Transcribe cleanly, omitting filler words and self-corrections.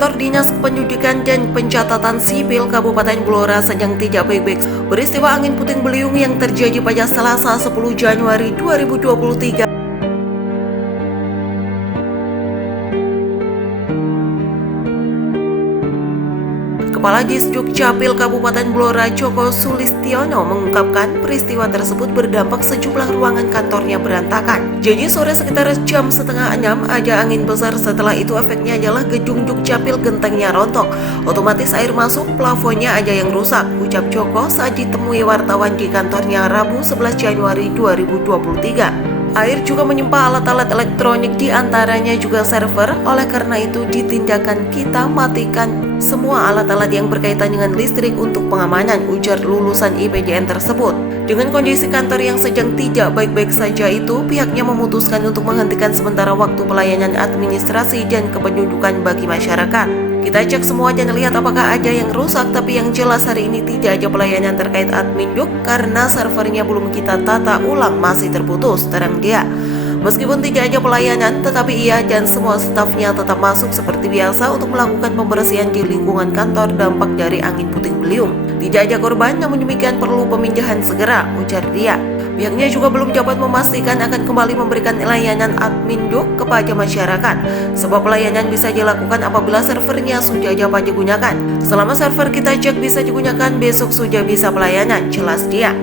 Kantor Dinas Kependudukan dan Pencatatan Sipil Kabupaten Blora sedang tidak baik-baik. Peristiwa angin puting beliung yang terjadi pada Selasa 10 Januari 2023. Kepala Disduk Capil Kabupaten Blora Joko Sulistiono mengungkapkan peristiwa tersebut berdampak sejumlah ruangan kantornya berantakan. Jadi sore sekitar jam 5:30 ada angin besar, setelah itu efeknya adalah gedung Dukcapil gentengnya rontok. Otomatis air masuk, plafonnya ada yang rusak, ucap Joko saat ditemui wartawan di kantornya Rabu 11 Januari 2023. Air juga menyumpah alat-alat elektronik, diantaranya juga server. Oleh karena itu ditindakan kita matikan semua alat-alat yang berkaitan dengan listrik untuk pengamanan, ujar lulusan IPDN tersebut. Dengan kondisi kantor yang sedang tidak baik-baik saja itu, pihaknya memutuskan untuk menghentikan sementara waktu pelayanan administrasi dan kependudukan bagi masyarakat. Kita cek semua dan lihat apakah ada yang rusak, tapi yang jelas hari ini tidak ada pelayanan terkait adminduk karena servernya belum kita tata ulang, masih terputus, terang dia. Meskipun tidak ada pelayanan, tetapi ia dan semua stafnya tetap masuk seperti biasa untuk melakukan pembersihan di lingkungan kantor dampak dari angin puting beliung. Tidak ada korban, namun demikian perlu pemindahan segera, ujar dia. Pihaknya juga belum dapat memastikan akan kembali memberikan layanan adminduk kepada masyarakat, sebab pelayanan bisa dilakukan apabila servernya sudah dapat digunakan. Selama server kita cek bisa digunakan, besok sudah bisa pelayanan, jelas dia.